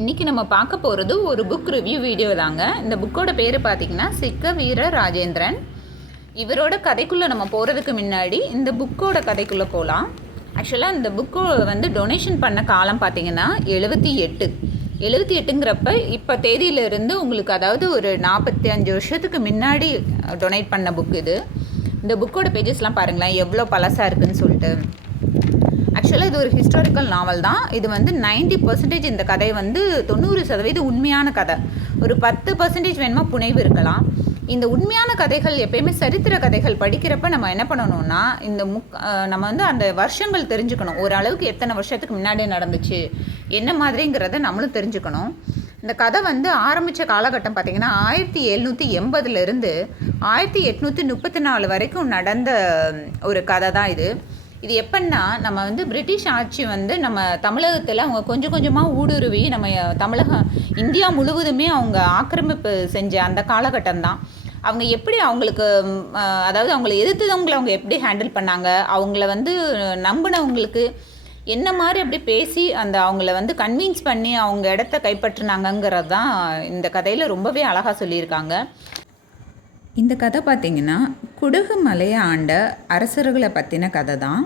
இன்றைக்கி நம்ம பார்க்க போகிறது ஒரு புக் ரிவ்யூ வீடியோ தாங்க. இந்த புக்கோட பேர் பார்த்திங்கன்னா சிக்க வீர ராஜேந்திரன். இவரோட கதைக்குள்ளே நம்ம போகிறதுக்கு முன்னாடி இந்த புக்கோட கதைக்குள்ளே போகலாம். ஆக்சுவலாக இந்த புக்கு வந்து டொனேஷன் பண்ண காலம் பார்த்திங்கன்னா 78ங்கிறப்ப இப்போ தேதியிலிருந்து உங்களுக்கு அதாவது ஒரு 45 வருஷத்துக்கு முன்னாடி டொனேட் பண்ண புக் இது. இந்த புக்கோட பேஜஸ்லாம் பாருங்களேன் எவ்வளோ பழசாக இருக்குதுன்னு சொல்லிட்டு. ஆக்சுவலாக இது ஒரு ஹிஸ்டாரிக்கல் நாவல் தான். இது வந்து 90% இந்த கதை வந்து 90% உண்மையான கதை. ஒரு 10% வேணுமா புனைவு இருக்கலாம். இந்த உண்மையான கதைகள் எப்பயுமே சரித்திர கதைகள் படிக்கிறப்ப நம்ம என்ன பண்ணணும்னா நம்ம வந்து அந்த வருஷங்கள் தெரிஞ்சுக்கணும். ஓரளவுக்கு எத்தனை வருஷத்துக்கு முன்னாடி நடந்துச்சு என்ன மாதிரிங்கிறத நம்மளும் தெரிஞ்சுக்கணும். இந்த கதை வந்து ஆரம்பித்த காலகட்டம் பார்த்திங்கன்னா 1780 1834 வரைக்கும் நடந்த ஒரு கதை தான் இது. இது எப்படின்னா நம்ம வந்து பிரிட்டிஷ் ஆட்சி வந்து நம்ம தமிழகத்தில் அவங்க கொஞ்சம் கொஞ்சமாக ஊடுருவி நம்ம இந்தியா முழுவதுமே அவங்க ஆக்கிரமிப்பு செஞ்ச அந்த காலகட்டம் தான். அவங்க எப்படி அவங்களுக்கு அதாவது அவங்கள எதிர்த்தவங்களை அவங்க எப்படி ஹேண்டில் பண்ணாங்க, அவங்கள வந்து நம்பினவங்களுக்கு என்ன மாதிரி அப்படி பேசி அவங்கள வந்து கன்வின்ஸ் பண்ணி அவங்க இடத்த கைப்பற்றினாங்கங்கிறது தான் இந்த கதையில் ரொம்பவே அழகாக சொல்லியிருக்காங்க. இந்த கதை பார்த்திங்கன்னா குடகு மலையை ஆண்ட அரசர்களை பற்றின கதை தான்.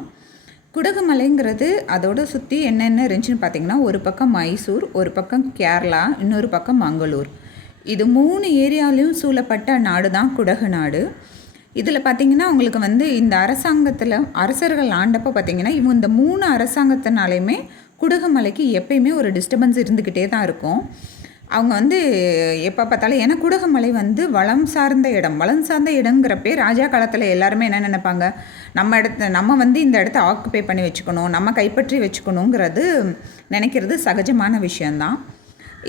குடகு மலைங்கிறது அதோட சுற்றி என்னென்ன இருந்துச்சுன்னு பார்த்திங்கன்னா ஒரு பக்கம் மைசூர், ஒரு பக்கம் கேரளா, இன்னொரு பக்கம் மங்களூர். இது 3 ஏரியாலையும் சூழப்பட்ட நாடு தான் குடகு நாடு. இதில் பார்த்திங்கன்னா உங்களுக்கு வந்து இந்த அரசாங்கத்தில் அரசர்கள் ஆண்டப்போ பார்த்திங்கன்னா இந்த 3 அரசாங்கத்தினாலையுமே குடகு மலைக்கு எப்பயுமே ஒரு டிஸ்டர்பன்ஸ் இருந்துக்கிட்டே தான் இருக்கும். அவங்க வந்து எப்போ பார்த்தாலும் ஏன்னா குடகுமலை வந்து வளம் சார்ந்த இடங்கிறப்பே ராஜா காலத்தில் எல்லாருமே என்ன நினைப்பாங்க, நம்ம வந்து இந்த இடத்த ஆக்குப்பை பண்ணி வச்சுக்கணும், நம்ம கைப்பற்றி வச்சுக்கணுங்கிறது நினைக்கிறது சகஜமான விஷயந்தான்.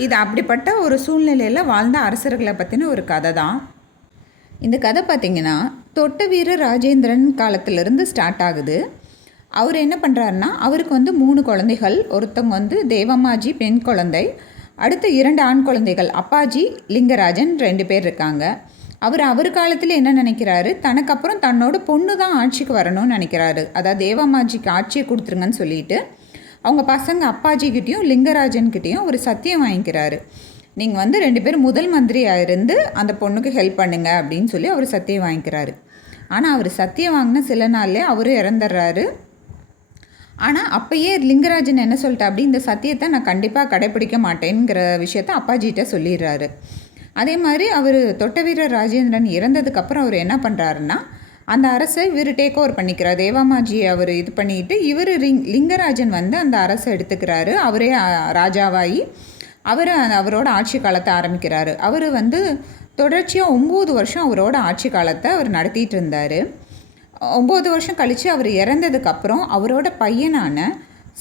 இது அப்படிப்பட்ட ஒரு சூழ்நிலையில் வாழ்ந்த அரசர்களை பற்றின ஒரு கதை தான் இந்த கதை. பார்த்திங்கன்னா தொட்ட வீர ராஜேந்திரன் காலத்திலிருந்து ஸ்டார்ட் ஆகுது. அவர் என்ன பண்ணுறாருன்னா அவருக்கு வந்து 3 குழந்தைகள். ஒருத்தவங்க வந்து தேவம்மாஜி பெண் குழந்தை, அடுத்து 2 ஆண் குழந்தைகள் அப்பாஜி, லிங்கராஜன் 2 பேர் இருக்காங்க. அவர் காலத்தில் என்ன நினைக்கிறாரு, தனக்கு அப்புறம் தன்னோட பொண்ணு தான் ஆட்சிக்கு வரணும்னு நினைக்கிறாரு. அதாவது தேவம்மாஜிக்கு ஆட்சியை கொடுத்துருங்கன்னு சொல்லிட்டு அவங்க பசங்க அப்பாஜிக்கிட்டேயும் லிங்கராஜன்கிட்டேயும் ஒரு சத்தியம் வாங்கிக்கிறாரு. நீங்கள் வந்து 2 பேர் முதல் மந்திரியாக இருந்து அந்த பொண்ணுக்கு ஹெல்ப் பண்ணுங்க அப்படின்னு சொல்லி அவர் சத்தியம் வாங்கிக்கிறாரு. ஆனால் அவர் சத்தியம் வாங்கின சில நாள்லேயே அவரும் இறந்துடுறாரு. ஆனால் அப்போயே லிங்கராஜன் என்ன சொல்லிட்டா அப்படி இந்த சத்தியத்தை நான் கண்டிப்பாக கடைப்பிடிக்க மாட்டேங்கிற விஷயத்த அப்பாஜிகிட்ட சொல்லிடுறாரு. அதே மாதிரி அவர் தொட்ட வீரர் ராஜேந்திரன் இறந்ததுக்கப்புறம் அவர் என்ன பண்ணுறாருன்னா அந்த அரசை இவர் டேக் ஓவர் பண்ணிக்கிறார். தேவம்மாஜியை அவர் இது பண்ணிட்டு இவர் லிங்கராஜன் வந்து அந்த அரசை எடுத்துக்கிறாரு. அவரே ராஜாவாகி அவரோட ஆட்சி காலத்தை ஆரம்பிக்கிறாரு. அவர் வந்து தொடர்ச்சியாக 9 வருஷம் அவரோட ஆட்சி காலத்தை அவர் நடத்திட்டு இருந்தார். 9 வருஷம் கழித்து அவர் இறந்ததுக்கப்புறம் அவரோட பையனான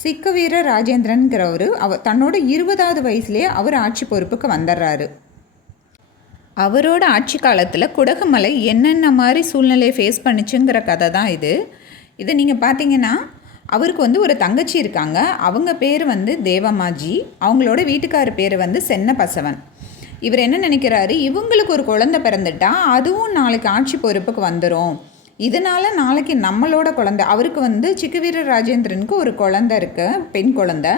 சிக்க வீர ராஜேந்திரன்கிறவர் தன்னோட 20வது வயசுலேயே அவர் ஆட்சி பொறுப்புக்கு வந்துடுறாரு. அவரோட ஆட்சி காலத்தில் குடகுமலை என்னென்ன மாதிரி சூழ்நிலையை ஃபேஸ் பண்ணிச்சுங்கிற கதை தான் இது. இதை நீங்கள் பார்த்தீங்கன்னா அவருக்கு வந்து ஒரு தங்கச்சி இருக்காங்க. அவங்க பேர் வந்து தேவம்மாஜி, அவங்களோட வீட்டுக்கார பேர் வந்து சென்ன பசவன். இவர் என்ன நினைக்கிறாரு, இவங்களுக்கு ஒரு குழந்தை பிறந்துட்டா அதுவும் நாளைக்கு ஆட்சி பொறுப்புக்கு வந்துடும், இதனால் நாளைக்கு நம்மளோட குழந்தை அவருக்கு வந்து சிக்கவீர ராஜேந்திரனுக்கு ஒரு குழந்தை இருக்கு, பெண் குழந்தை,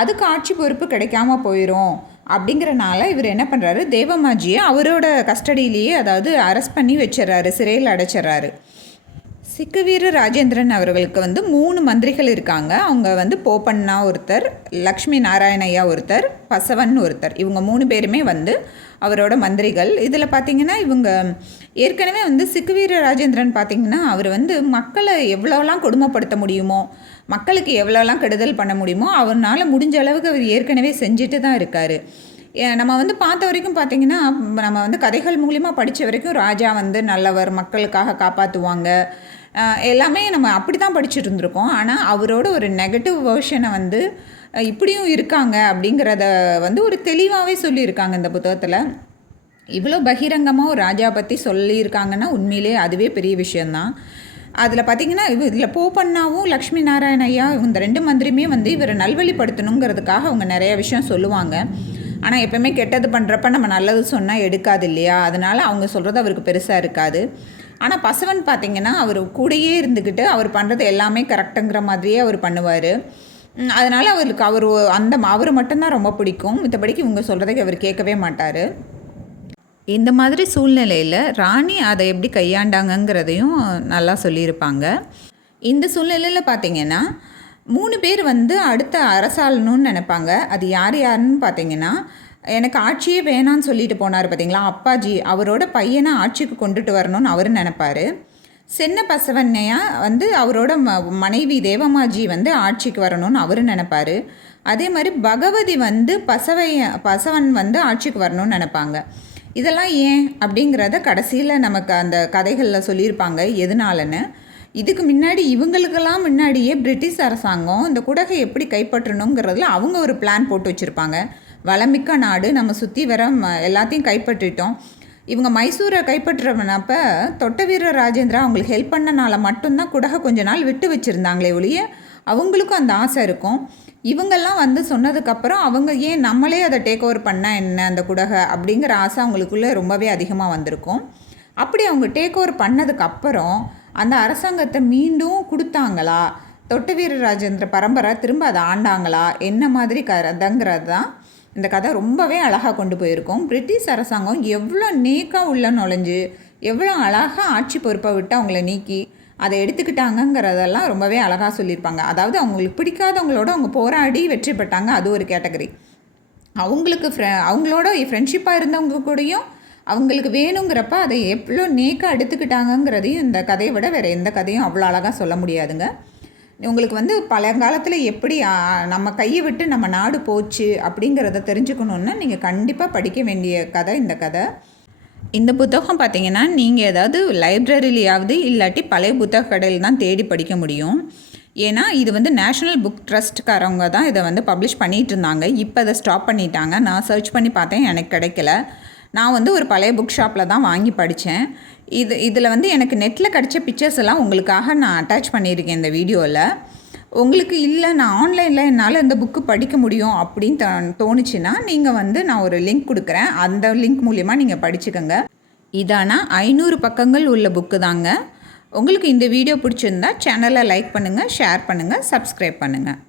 அதுக்கு ஆட்சி பொறுப்பு கிடைக்காம போயிடும் அப்படிங்கிறனால இவர் என்ன பண்ணுறாரு, தேவம்மாஜியை அவரோட கஸ்டடியிலேயே அதாவது அரெஸ்ட் பண்ணி வச்சிடறாரு, சிறையில் அடைச்சிட்றாரு. சிக்கவீர ராஜேந்திரன் அவர்களுக்கு வந்து 3 மந்திரிகள் இருக்காங்க. அவங்க வந்து போப்பண்ணா ஒருத்தர், லக்ஷ்மி நாராயணையா ஒருத்தர், பசவன் ஒருத்தர். இவங்க 3 பேருமே வந்து அவரோட மந்திரிகள். இதில் பார்த்திங்கன்னா இவங்க ஏற்கனவே வந்து சிக்கவீர ராஜேந்திரன் பார்த்திங்கன்னா அவர் வந்து மக்களை எவ்வளோலாம் கொடுமைப்படுத்த முடியுமோ, மக்களுக்கு எவ்வளோலாம் கெடுதல் பண்ண முடியுமோ அவரால் முடிஞ்ச அளவுக்கு அவர் ஏற்கனவே செஞ்சுட்டு தான் இருக்கார். நம்ம வந்து பார்த்த வரைக்கும் பார்த்திங்கன்னா நம்ம வந்து கதைகள் மூலிமா படித்த வரைக்கும் ராஜா வந்து நல்லவர், மக்களுக்காக காப்பாற்றுவாங்க, எல்லாமே நம்ம அப்படி தான் படிச்சுட்டு இருந்திருக்கோம். ஆனால் அவரோட ஒரு நெகட்டிவ் வேர்ஷனை வந்து இப்படியும் இருக்காங்க அப்படிங்கிறத வந்து ஒரு தெளிவாகவே சொல்லியிருக்காங்க இந்த புத்தகத்தில். இவ்வளோ பகிரங்கமாக ஒரு ராஜா பற்றி சொல்லியிருக்காங்கன்னா உண்மையிலே அதுவே பெரிய விஷயந்தான். அதில் பார்த்திங்கன்னா இதில் போப்பண்ணாவும் லக்ஷ்மி நாராயணையா இந்த 2 மந்திரியுமே வந்து இவரை நல்வழிப்படுத்தணுங்கிறதுக்காக அவங்க நிறைய விஷயம் சொல்லுவாங்க. ஆனால் எப்போவுமே கெட்டது பண்ணுறப்ப நம்ம நல்லது சொன்னால் எடுக்காது இல்லையா, அதனால் அவங்க சொல்கிறது அவருக்கு பெருசாக இருக்காது. ஆனால் பசவன் பார்த்திங்கன்னா அவர் கூடயே இருந்துக்கிட்டு அவர் பண்ணுறது எல்லாமே கரெக்டுங்கிற மாதிரியே அவர் பண்ணுவார். அதனால் அவருக்கு அவர் மட்டும்தான் ரொம்ப பிடிக்கும். மத்தபடிக்கு இவங்க சொல்கிறதுக்கு அவர் கேட்கவே மாட்டார். இந்த மாதிரி சூழ்நிலையில் ராணி அதை எப்படி கையாண்டாங்கங்கிறதையும் நல்லா சொல்லியிருப்பாங்க. இந்த சூழ்நிலையில் பார்த்திங்கன்னா 3 பேர் அடுத்த அரசாளணும்னு நினைப்பாங்க. அது யாருன்னு பார்த்திங்கன்னா, எனக்கு ஆட்சியே வேணான்னு சொல்லிட்டு போனார் பார்த்திங்களா அப்பாஜி, அவரோட பையனை ஆட்சிக்கு கொண்டுட்டு வரணும்னு அவர் நினைப்பார். சென்ன பசவன்னையா அவரோட மனைவி தேவமாஜி ஆட்சிக்கு வரணும்னு அவர் நினைப்பார். அதே மாதிரி பகவதி பசவன் ஆட்சிக்கு வரணும்னு நினைப்பாங்க. இதெல்லாம் ஏன் அப்படிங்கிறத கடைசியில் நமக்கு அந்த கதைகளில் சொல்லியிருப்பாங்க எதனாலன்னு. இதுக்கு இவங்களுக்கெல்லாம் முன்னாடியே பிரிட்டிஷ் அரசாங்கம் இந்த குடகை எப்படி கைப்பற்றணுங்கிறதுல அவங்க ஒரு பிளான் போட்டு வச்சுருப்பாங்க. வளமிக்க நாடு, நம்ம சுற்றி வர எல்லாத்தையும் கைப்பற்றிட்டோம். இவங்க மைசூரை கைப்பற்றுறப்ப தொட்ட வீர ராஜேந்திரா அவங்களுக்கு ஹெல்ப் பண்ணனால மட்டும்தான் குடகை கொஞ்ச நாள் விட்டு வச்சுருந்தாங்களே ஒழிய அவங்களுக்கும் அந்த ஆசை இருக்கும். இவங்கெல்லாம் சொன்னதுக்கப்புறம் அவங்க ஏன் நம்மளே அதை டேக் ஓவர் பண்ணால் என்ன அந்த குடகை அப்படிங்கிற ஆசை அவங்களுக்குள்ளே ரொம்பவே அதிகமாக வந்திருக்கும். அப்படி அவங்க டேக் ஓவர் பண்ணதுக்கப்புறம் அந்த அரசாங்கத்தை மீண்டும் கொடுத்தாங்களா, தொட்ட வீர ராஜேந்திர பரம்பரை திரும்ப அதை ஆண்டாங்களா, என்ன மாதிரி கதைங்கிறது தான் இந்த கதை ரொம்பவே அழகாக கொண்டு போயிருக்கோம். பிரிட்டிஷ் அரசாங்கம் எவ்வளோ நேக்காக உள்ள நுழைஞ்சு எவ்வளோ அழகாக ஆட்சி பொறுப்பை விட்டு அவங்கள நீக்கி அதை எடுத்துக்கிட்டாங்கங்கிறதெல்லாம் ரொம்பவே அழகாக சொல்லியிருப்பாங்க. அதாவது அவங்களுக்கு பிடிக்காதவங்களோட அவங்க போராடி வெற்றி பெற்றாங்க, அது ஒரு கேட்டகரி. அவங்களுக்கு அவங்களோட ஃப்ரெண்ட்ஷிப்பாக இருந்தவங்க கூடயும் அவங்களுக்கு வேணுங்கிறப்ப அதை எவ்வளோ நேக்காக எடுத்துக்கிட்டாங்கங்கிறதையும் இந்த கதையை விட வேறு எந்த கதையும் அவ்வளோ அழகாக சொல்ல முடியாதுங்க. உங்களுக்கு பழங்காலத்தில் எப்படி நம்ம கையை விட்டு நம்ம நாடு போச்சு அப்படிங்கிறத தெரிஞ்சுக்கணுன்னா நீங்கள் கண்டிப்பாக படிக்க வேண்டிய கதை இந்த கதை. இந்த புத்தகம் பார்த்திங்கன்னா நீங்கள் ஏதாவது லைப்ரரிலையாவது இல்லாட்டி பழைய புத்தக கடையில் தான் தேடி படிக்க முடியும். ஏன்னா இது நேஷ்னல் புக் ட்ரஸ்ட்காரவங்க தான் இதை பப்ளிஷ் பண்ணிகிட்டு இருந்தாங்க. இப்போ அதை ஸ்டாப் பண்ணிட்டாங்க. நான் சர்ச் பண்ணி பார்த்தேன், எனக்கு கிடைக்கல. நான் ஒரு பழைய புக் ஷாப்பில் தான் வாங்கி படித்தேன். இதில் எனக்கு நெட்டில் கிடச்ச பிக்சர்ஸ் எல்லாம் உங்களுக்காக நான் அட்டாச் பண்ணியிருக்கேன் இந்த வீடியோவில். உங்களுக்கு இல்லை நான் ஆன்லைனில் என்னால் இந்த புக்கு படிக்க முடியும் அப்படின்னு தோணுச்சுன்னா நீங்கள் நான் ஒரு லிங்க் கொடுக்குறேன், அந்த லிங்க் மூலிமா நீங்கள் படிச்சுக்கோங்க. இதானா 500 பக்கங்கள் உள்ள புக்கு தாங்க. உங்களுக்கு இந்த வீடியோ பிடிச்சிருந்தா சேனலை லைக் பண்ணுங்கள், ஷேர் பண்ணுங்கள், சப்ஸ்கிரைப் பண்ணுங்கள்.